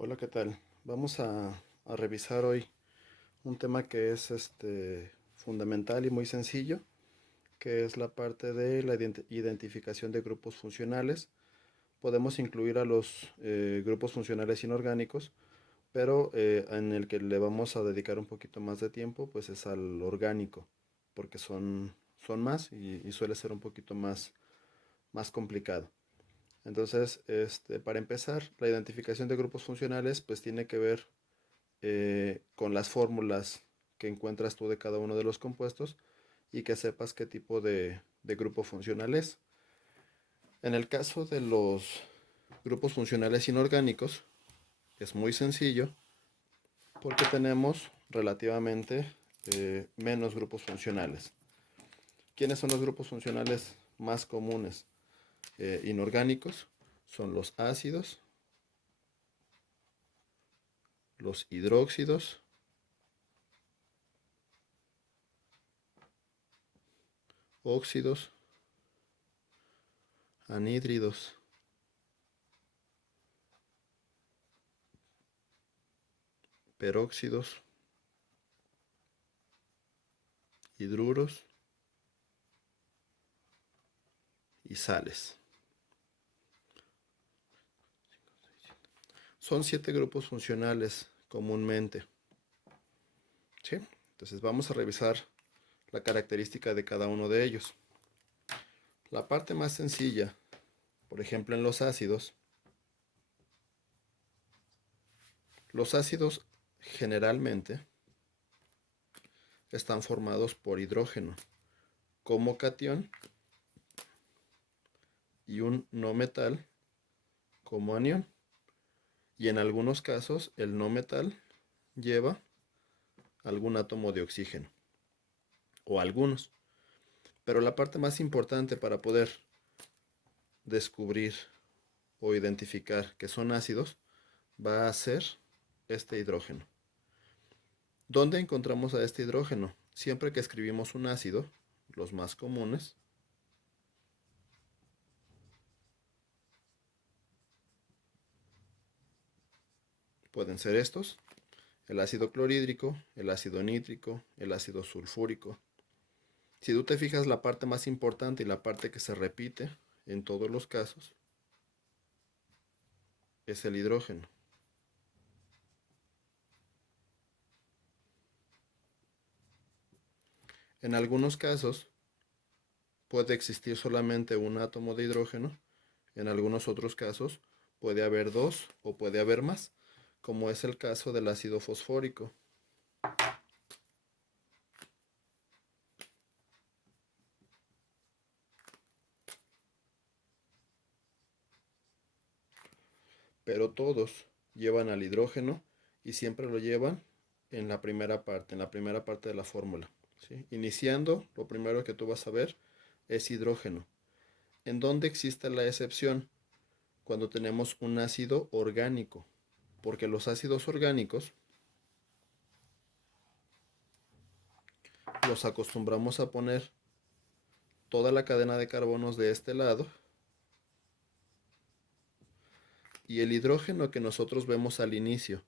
Hola, ¿qué tal? Vamos a revisar hoy un tema que es fundamental y muy sencillo, que es la parte de la identificación de grupos funcionales. Podemos incluir a los grupos funcionales inorgánicos, pero en el que le vamos a dedicar un poquito más de tiempo, pues es al orgánico, porque son más y suele ser un poquito más complicado. Entonces, para empezar, la identificación de grupos funcionales pues tiene que ver con las fórmulas que encuentras tú de cada uno de los compuestos y que sepas qué tipo de grupo funcional es. En el caso de los grupos funcionales inorgánicos, es muy sencillo porque tenemos relativamente menos grupos funcionales. ¿Quiénes son los grupos funcionales más comunes inorgánicos? Son los ácidos, los hidróxidos, óxidos, anhídridos, peróxidos, hidruros y sales. Son 7 grupos funcionales comúnmente, ¿sí? Entonces vamos a revisar la característica de cada uno de ellos. La parte más sencilla, por ejemplo en los ácidos generalmente están formados por hidrógeno como catión y un no metal como anión. Y en algunos casos el no metal lleva algún átomo de oxígeno o algunos. Pero la parte más importante para poder descubrir o identificar que son ácidos va a ser este hidrógeno. ¿Dónde encontramos a este hidrógeno? Siempre que escribimos un ácido, los más comunes pueden ser estos: el ácido clorhídrico, el ácido nítrico, el ácido sulfúrico. Si tú te fijas, la parte más importante y la parte que se repite en todos los casos es el hidrógeno. En algunos casos puede existir solamente un átomo de hidrógeno, en algunos otros casos puede haber dos o puede haber más, como es el caso del ácido fosfórico. Pero todos llevan al hidrógeno y siempre lo llevan en la primera parte de la fórmula, ¿sí? Iniciando, lo primero que tú vas a ver es hidrógeno. ¿En dónde existe la excepción? Cuando tenemos un ácido orgánico, porque los ácidos orgánicos los acostumbramos a poner toda la cadena de carbonos de este lado, y el hidrógeno que nosotros vemos al inicio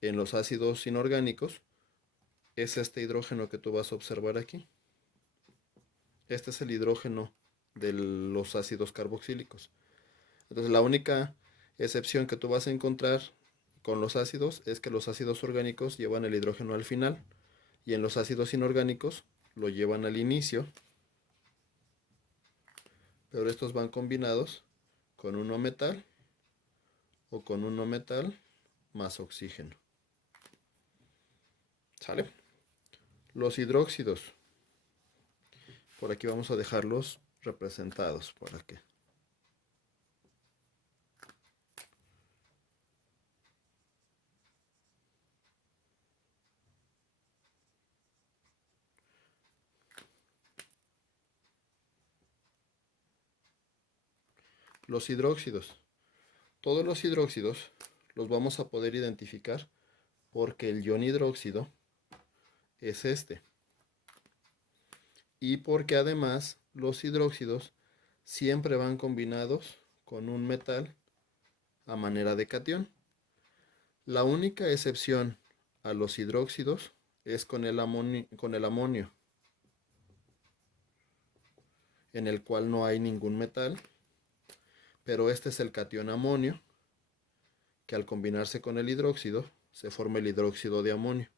en los ácidos inorgánicos es este hidrógeno que tú vas a observar aquí. Este es el hidrógeno de los ácidos carboxílicos. Entonces la única excepción que tú vas a encontrar con los ácidos es que los ácidos orgánicos llevan el hidrógeno al final y en los ácidos inorgánicos lo llevan al inicio, pero estos van combinados con un no metal o con un no metal más oxígeno. ¿Sale? Los hidróxidos, por aquí vamos a dejarlos representados para que los hidróxidos. Todos los hidróxidos los vamos a poder identificar porque el ion hidróxido es este. Y porque además los hidróxidos siempre van combinados con un metal a manera de catión. La única excepción a los hidróxidos es con el amonio, en el cual no hay ningún metal, pero este es el catión amonio, que al combinarse con el hidróxido se forma el hidróxido de amonio.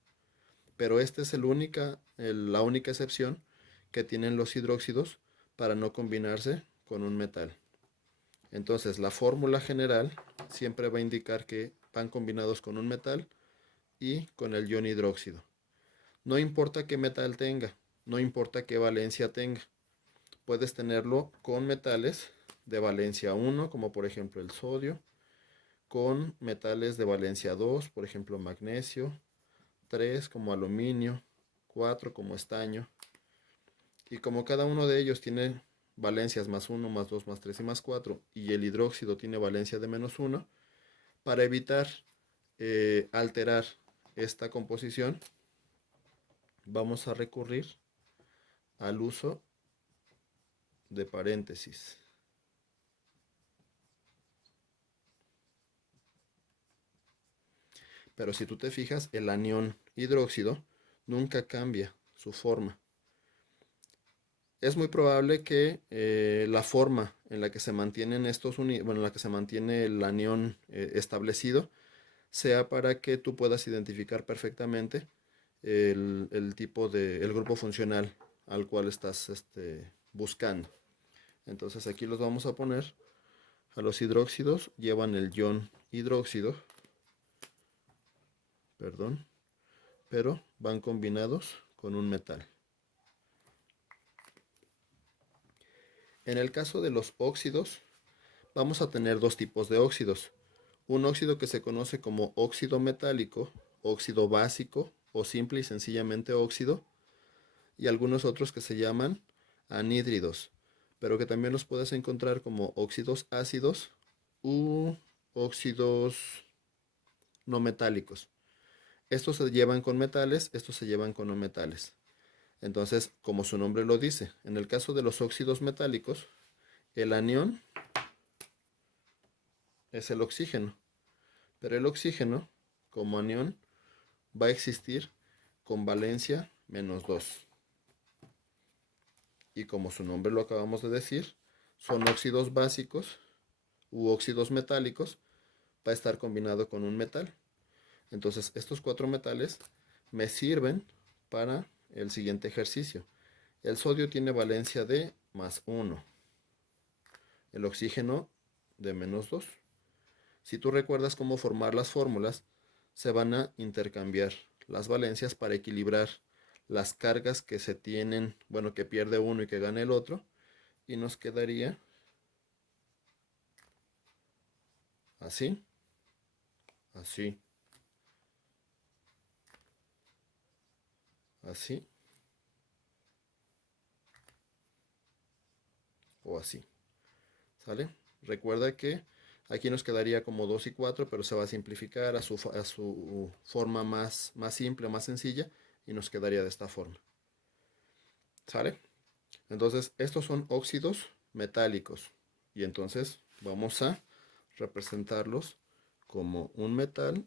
Pero esta es la única excepción que tienen los hidróxidos para no combinarse con un metal. Entonces la fórmula general siempre va a indicar que van combinados con un metal y con el ion hidróxido. No importa qué metal tenga, no importa qué valencia tenga. Puedes tenerlo con metales de valencia 1, como por ejemplo el sodio, con metales de valencia 2, por ejemplo magnesio, 3 como aluminio, 4 como estaño. Y como cada uno de ellos tiene valencias más 1, más 2, más 3 y más 4, y el hidróxido tiene valencia de menos 1, para evitar alterar esta composición, vamos a recurrir al uso de paréntesis. Pero si tú te fijas, el anión hidróxido nunca cambia su forma. Es muy probable que la forma en la que se mantienen en la que se mantiene el anión establecido sea para que tú puedas identificar perfectamente el tipo el grupo funcional al cual estás buscando. Entonces aquí los vamos a poner. A los hidróxidos llevan el ion hidróxido, perdón, pero van combinados con un metal. En el caso de los óxidos, vamos a tener dos tipos de óxidos. Un óxido que se conoce como óxido metálico, óxido básico o simple y sencillamente óxido, y algunos otros que se llaman anhídridos, pero que también los puedes encontrar como óxidos ácidos u óxidos no metálicos. Estos se llevan con metales, estos se llevan con no metales. Entonces, como su nombre lo dice, en el caso de los óxidos metálicos, el anión es el oxígeno, pero el oxígeno, como anión, va a existir con valencia -2. Y como su nombre lo acabamos de decir, son óxidos básicos u óxidos metálicos, va a estar combinado con un metal. Entonces, estos 4 metales me sirven para el siguiente ejercicio. El sodio tiene valencia de +1. El oxígeno de -2. Si tú recuerdas cómo formar las fórmulas, se van a intercambiar las valencias para equilibrar las cargas que se tienen, bueno, que pierde uno y que gana el otro, y nos quedaría así, así, así o así. ¿Sale? Recuerda que aquí nos quedaría como 2 y 4, pero se va a simplificar a su forma más simple, más sencilla, y nos quedaría de esta forma. ¿Sale? Entonces, estos son óxidos metálicos. Y entonces vamos a representarlos como un metal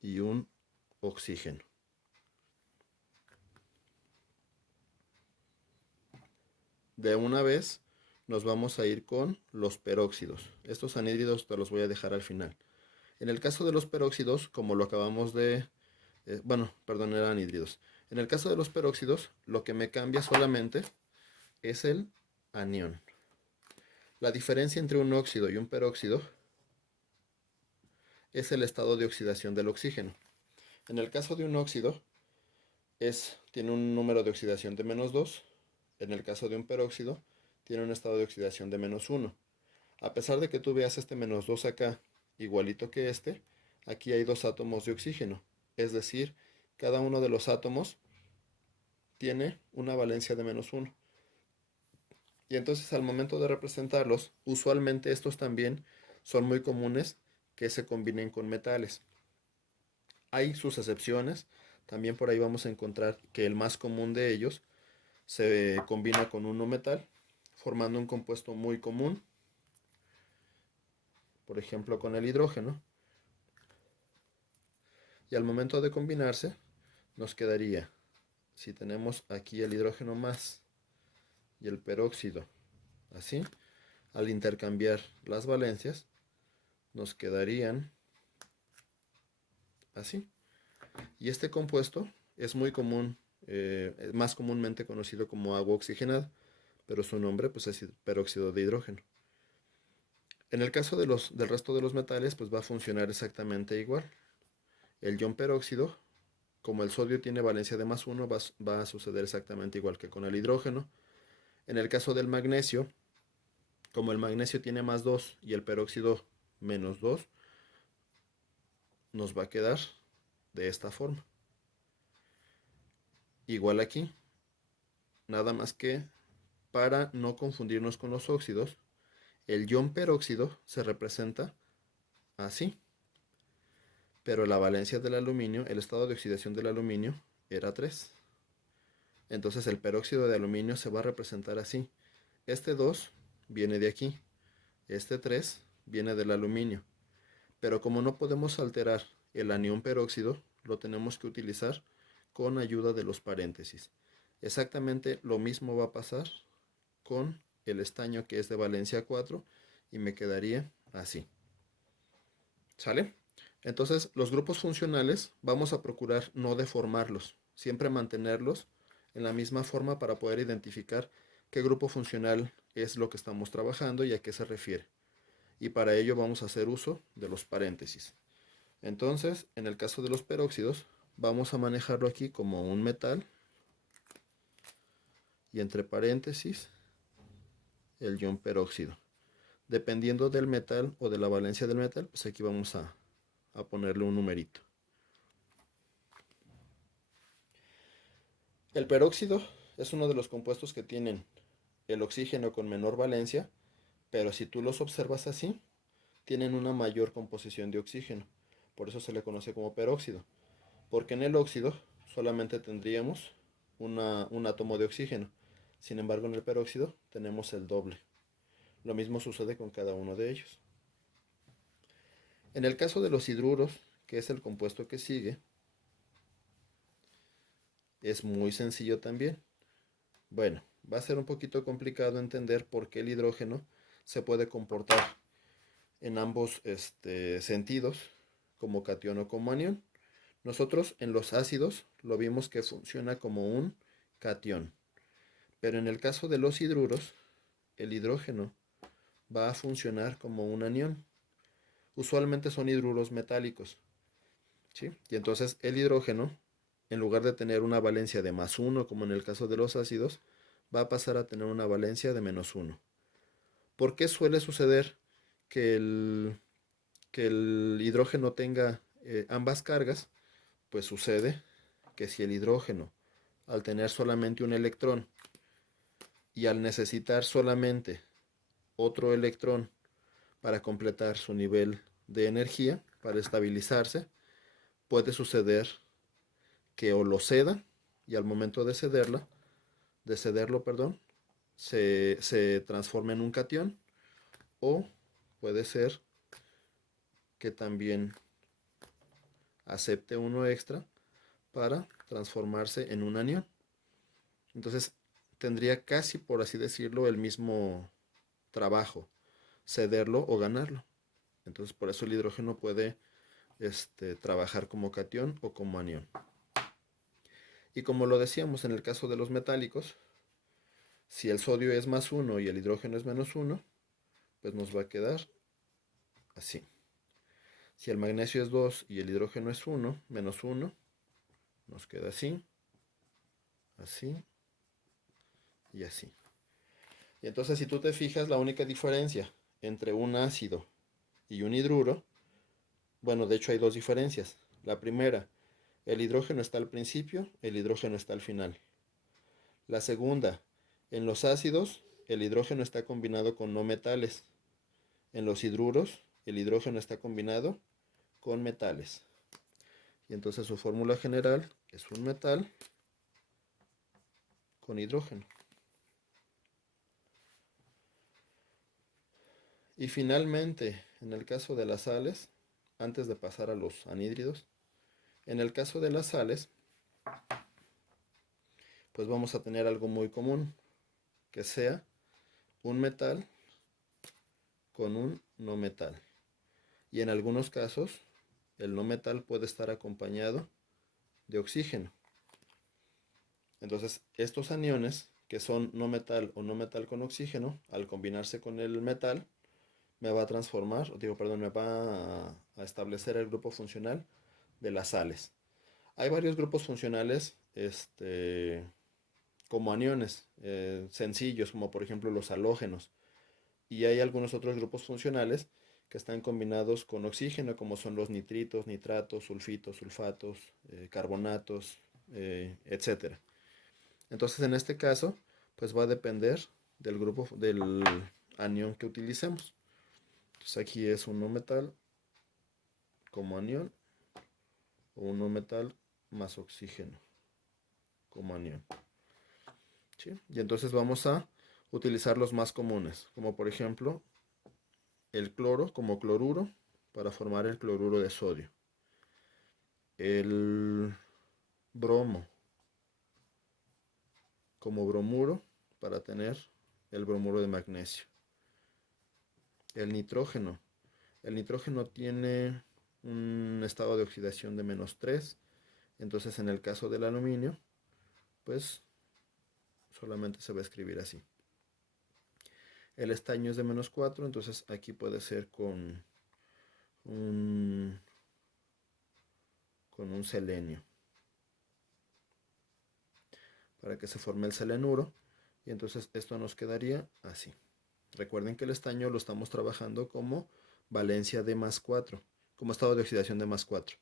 y un oxígeno. De una vez nos vamos a ir con los peróxidos. Estos anhídridos te los voy a dejar al final. En el caso de los peróxidos, como lo acabamos de... perdón, eran anhídridos. En el caso de los peróxidos, lo que me cambia solamente es el anión. La diferencia entre un óxido y un peróxido es el estado de oxidación del oxígeno. En el caso de un óxido, tiene un número de oxidación de -2. En el caso de un peróxido, tiene un estado de oxidación de -1. A pesar de que tú veas este -2 acá, igualito que aquí hay 2 átomos de oxígeno. Es decir, cada uno de los átomos tiene una valencia de -1. Y entonces al momento de representarlos, usualmente estos también son muy comunes que se combinen con metales. Hay sus excepciones, también por ahí vamos a encontrar que el más común de ellos se combina con un no metal, formando un compuesto muy común. por ejemplo con el hidrógeno, y al momento de combinarse nos quedaría, si tenemos aquí el hidrógeno más y el peróxido así, al intercambiar las valencias nos quedarían así. Y este compuesto es muy común, más comúnmente conocido como agua oxigenada, pero su nombre pues es peróxido de hidrógeno. En el caso del resto de los metales pues va a funcionar exactamente igual. El ion peróxido, como el sodio tiene valencia de +1, va a suceder exactamente igual que con el hidrógeno. En el caso del magnesio, como el magnesio tiene +2 y el peróxido -2, nos va a quedar de esta forma. Igual aquí, nada más que para no confundirnos con los óxidos, el ion peróxido se representa así, pero la valencia del aluminio, el estado de oxidación del aluminio era 3. Entonces el peróxido de aluminio se va a representar así. Este 2 viene de aquí, este 3 viene del aluminio, pero como no podemos alterar el anión peróxido, lo tenemos que utilizar con ayuda de los paréntesis. Exactamente lo mismo va a pasar con el estaño, que es de valencia 4, y me quedaría así. ¿Sale? Entonces los grupos funcionales vamos a procurar no deformarlos, siempre mantenerlos en la misma forma para poder identificar qué grupo funcional es lo que estamos trabajando y a qué se refiere. Y para ello vamos a hacer uso de los paréntesis. Entonces, en el caso de los peróxidos, vamos a manejarlo aquí como un metal y entre paréntesis el ion peróxido. Dependiendo del metal o de la valencia del metal, pues aquí vamos a ponerle un numerito. El peróxido es uno de los compuestos que tienen el oxígeno con menor valencia, pero si tú los observas así, tienen una mayor composición de oxígeno. Por eso se le conoce como peróxido. Porque en el óxido solamente tendríamos un átomo de oxígeno. Sin embargo, en el peróxido tenemos el doble. Lo mismo sucede con cada uno de ellos. En el caso de los hidruros, que es el compuesto que sigue, es muy sencillo también. Bueno, va a ser un poquito complicado entender por qué el hidrógeno se puede comportar en ambos sentidos, como catión o como anión. Nosotros en los ácidos lo vimos que funciona como un catión, pero en el caso de los hidruros, el hidrógeno va a funcionar como un anión. Usualmente son hidruros metálicos, ¿sí? Y entonces el hidrógeno, en lugar de tener una valencia de +1, como en el caso de los ácidos, va a pasar a tener una valencia de -1. ¿Por qué suele suceder que el hidrógeno tenga ambas cargas? Pues sucede que si el hidrógeno, al tener solamente un electrón y al necesitar solamente otro electrón para completar su nivel de energía, para estabilizarse, puede suceder que o lo ceda y al momento de cederlo, se transforma en un catión, o puede ser que también acepte uno extra para transformarse en un anión. Entonces tendría casi, por así decirlo, el mismo trabajo, cederlo o ganarlo. Entonces por eso el hidrógeno puede trabajar como catión o como anión. Y como lo decíamos en el caso de los metálicos, si el sodio es +1 y el hidrógeno es -1, pues nos va a quedar así. Si el magnesio es 2 y el hidrógeno es 1, -1, nos queda así, así y así. Y entonces si tú te fijas, la única diferencia entre un ácido y un hidruro, bueno, de hecho hay dos diferencias. La primera, el hidrógeno está al principio, el hidrógeno está al final. La segunda, en los ácidos, el hidrógeno está combinado con no metales. En los hidruros, el hidrógeno está combinado con metales. Y entonces su fórmula general es un metal con hidrógeno. Y finalmente, en el caso de las sales, antes de pasar a los anhídridos, en el caso de las sales, pues vamos a tener algo muy común, que sea un metal con un no metal. Y en algunos casos, el no metal puede estar acompañado de oxígeno. Entonces, estos aniones, que son no metal o no metal con oxígeno, al combinarse con el metal, me va a transformar, me va a establecer el grupo funcional de las sales. Hay varios grupos funcionales, como aniones, sencillos, como por ejemplo los halógenos. Y hay algunos otros grupos funcionales que están combinados con oxígeno, como son los nitritos, nitratos, sulfitos, sulfatos, carbonatos, etc. Entonces, en este caso, pues va a depender del grupo, del anión que utilicemos. Entonces, aquí es un no metal como anión o un no metal más oxígeno como anión. ¿Sí? Y entonces vamos a utilizar los más comunes, como por ejemplo el cloro como cloruro para formar el cloruro de sodio, el bromo como bromuro para tener el bromuro de magnesio, el nitrógeno. El nitrógeno tiene un estado de oxidación de -3, entonces en el caso del aluminio, pues solamente se va a escribir así. El estaño es de -4, entonces aquí puede ser con un selenio, para que se forme el selenuro, y entonces esto nos quedaría así. Recuerden que el estaño lo estamos trabajando como valencia de +4, como estado de oxidación de +4.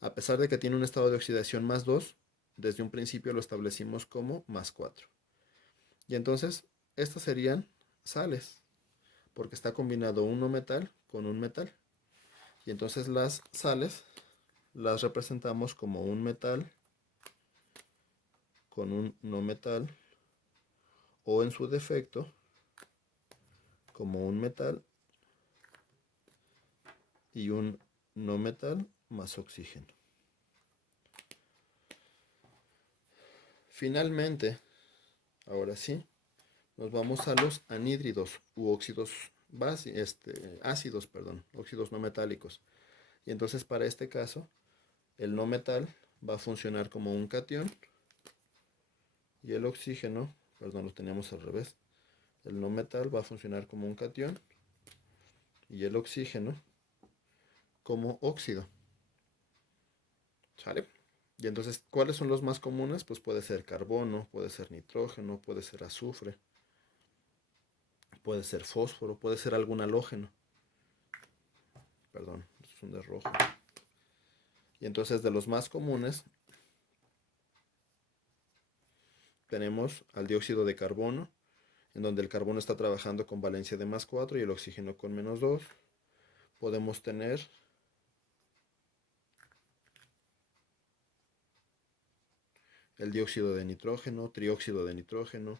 A pesar de que tiene un estado de oxidación +2, desde un principio lo establecimos como +4. Y entonces, estas serían sales, porque está combinado un no metal con un metal. Y entonces las sales las representamos como un metal con un no metal, o en su defecto, como un metal y un no metal más oxígeno. Finalmente, ahora sí, nos vamos a los anhídridos u óxidos ácidos, óxidos no metálicos. Y entonces para este caso, el no metal va a funcionar como un catión y el oxígeno, lo teníamos al revés, el no metal va a funcionar como un catión y el oxígeno como óxido. ¿Sale? Y entonces, ¿cuáles son los más comunes? Pues puede ser carbono, puede ser nitrógeno, puede ser azufre, puede ser fósforo, puede ser algún halógeno. Perdón, esto es un de rojo. Y entonces, de los más comunes, tenemos al dióxido de carbono, en donde el carbono está trabajando con valencia de +4 y el oxígeno con -2. Podemos tener el dióxido de nitrógeno, trióxido de nitrógeno,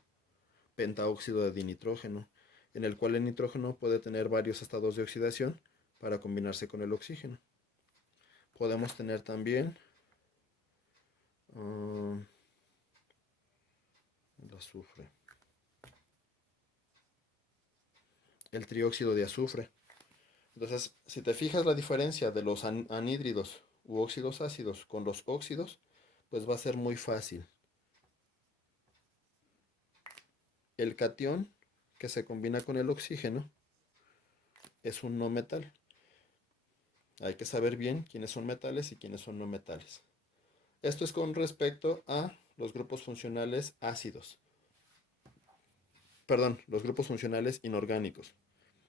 pentaóxido de dinitrógeno, en el cual el nitrógeno puede tener varios estados de oxidación para combinarse con el oxígeno. Podemos tener también el azufre, el trióxido de azufre. Entonces, si te fijas la diferencia de los anhídridos u óxidos ácidos con los óxidos, pues va a ser muy fácil. El catión que se combina con el oxígeno es un no metal. Hay que saber bien quiénes son metales y quiénes son no metales. Esto es con respecto a los grupos funcionales ácidos. Perdón, los grupos funcionales inorgánicos.